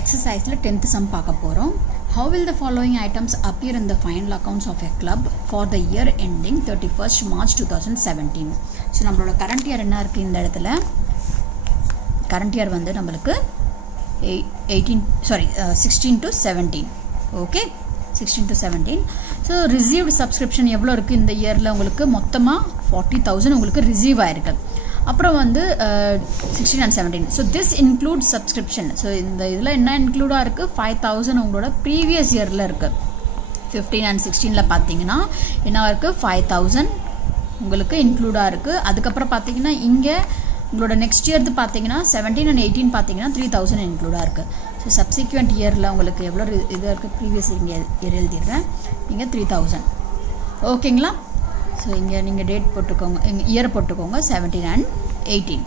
exercise la 10th sum paaka porom. How will the following items appear in the final accounts of a club for the year ending 31st March 2017? So நம்மளோட current year என்ன இருக்கு இந்த இடத்துல? Current year வந்து நமக்கு 16 to 17. Okay, 16 to 17. So received subscription எவ்வளவு இருக்கு இந்த இயர்ல உங்களுக்கு மொத்தமா 40,000 உங்களுக்கு ரிசீவ் ஆயிருக்கு. அப்புறம் வந்து 16 and 17. So this includes subscription. So இந்த இதுல என்ன இன்க்ளூடா இருக்கு? 5,000 உங்களோட previous yearல இருக்கு. 15 and 16ல பாத்தீங்கன்னா என்ன இருக்கு? 5,000 உங்களுக்கு இன்க்ளூடா இருக்கு. அதுக்கு அப்புறம் பாத்தீங்கன்னா இங்க உங்களோட நெக்ஸ்ட் இயர் பாத்தீங்கன்னா 17 and 18 பாத்தீங்கன்னா 3,000 இன்க்ளூடா இருக்கு. So subsequent yearல உங்களுக்கு எவ்வளவு இது இருக்கு? previous year எழுதிறேன். இங்க 3,000. ஓகேங்களா? So இங்க நீங்க டேட் போட்டுக்கோங்க, இயர் போட்டுக்கோங்க 17 and 18.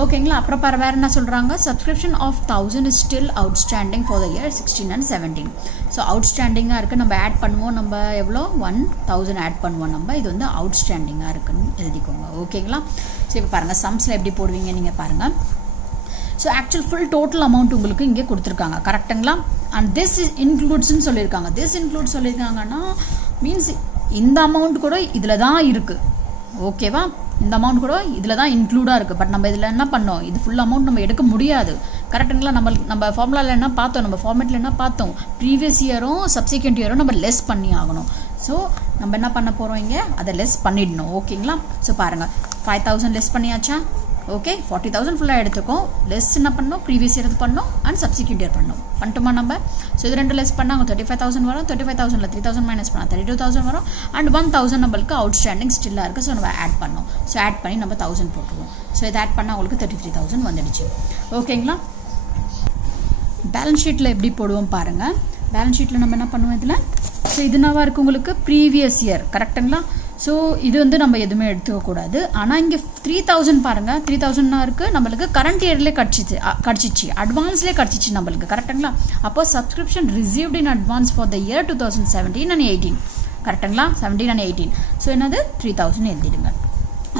ஓகேங்களா? அப்புறம் வேற என்ன சொல்றாங்க? Subscription of 1,000 is still outstanding for the year 16 and 17. So outstanding-ஆ இருக்கு. நம்ம ஆட் பண்ணுவோம். நம்ம எவ்வளோ 1,000 ஆட் பண்ணுவோம். நம்ம இது வந்து outstanding-ஆ இருக்குன்னு எழுதிக்கோங்க. ஓகேங்களா? சோ இப்போ பாருங்க சம்ஸ்ல எப்படி போடுவீங்க நீங்க பாருங்க. So actual full total amount உங்களுக்கு இங்கே கொடுத்திருக்காங்க. கரெக்ட்டுங்களா? and this includes ன்னு சொல்லிருக்காங்க. this includes சொல்லிருக்காங்கன்னா means இந்த அமௌண்ட் கூட இதுல தான் இருக்கு. ஓகேவா? இந்த அமௌண்ட் கூட இதுல தான் இன்க்ளூடா இருக்கு. பட் நம்ம இதுல என்ன பண்ணோம்? இது ஃபுல் அமௌண்ட் நம்ம எடுக்க முடியாது. கரெக்ட்டுங்களா? நம்ம ஃபார்முலால என்ன பார்த்தோம்? நம்ம ஃபார்மேட்ல என்ன பார்த்தோம்? ப்ரீவியஸ் இயரும் சப்சிக்வெண்ட் இயரும் நம்ம லெஸ் பண்ணி ஆகணும். சோ நம்ம என்ன பண்ண போறோம்? இங்க அதை லெஸ் பண்ணிடணும். ஓகேங்களா? சோ பாருங்க 5,000 லெஸ் பண்ணியாச்சா? ஓகே 40,000 ஃபுல்லா எடுத்துக்கோம். லெஸ் என்ன பண்ணோம்? ப்ரீவியஸ் இயர் பண்ணோம் அண்ட் சப்சிக்வெண்ட் இயர் பண்ணோம். பண்ணிட்டோமா நம்ம? சோ இது ரெண்டு லெஸ் பண்ணாங்க 35,000 வரும். 35,000ல 3,000 மைனஸ் பண்ணா 32,000 வரும். அண்ட் 1,000 நமக்கு அவுட்ஸ்டாண்டிங் ஸ்டில்லா இருக்கு. சோ நம்ம ஆட் பண்ணோம். சோ ஆட் பண்ணி நம்ம 1,000 போட்டுருவோம். சோ இத ஆட் பண்ணா உங்களுக்கு 33,000 வந்துடுச்சு. ஓகேங்களா? பேலன்ஸ் ஷீட்ல எப்படி போடுவோம் பாருங்க. பேலன்ஸ் ஷீட்ல நம்ம என்ன பண்ணுவோம் இதுல? சோ இது என்னவா இருக்கு உங்களுக்கு? Previous year. கரெக்ட்டுங்களா? சோ இது வந்து நம்ம எதுமே எடுத்துக்க கூடாது. ஆனா இங்க 3,000 பாருங்க. 3,000 இருக்கு. நமக்கு கரண்ட் இயர்லயே கடிச்சிச்சு. அட்வான்ஸ்லயே கடிச்சிச்சு நமக்கு. கரெக்ட்டுங்களா? அப்போ subscription received in advance for the year 2017 and 18. கரெக்ட்டுங்களா? 17 and 18. சோ என்னது 3,000 எழுதிடுங்க.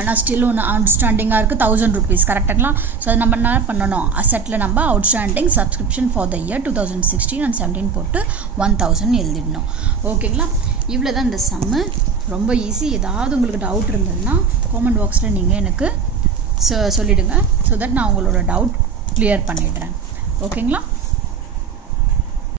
ஆனா ஸ்டில் ஒன்னு அவுட்ஸ்டாண்டிங்கா இருக்கு 1,000 rupees. கரெக்ட்டுங்களா? சோ அது நம்ம என்ன பண்ணனும்? அசெட்ல நம்ம outstanding subscription for the year 2016 and 17 போட்டு 1,000 எழுதிடணும். ஓகேங்களா? இவ்வளவுதான் இந்த சம். ரொம்ப ஈஸி. ஏதாவது உங்களுக்கு டவுட் இருந்ததுன்னா கமெண்ட் பாக்ஸ்ல நீங்க எனக்கு சொல்லிடுங்க. சோ தட் நான் உங்களோட டவுட் கிளியர் பண்ணிடுறேன். ஓகேங்களா?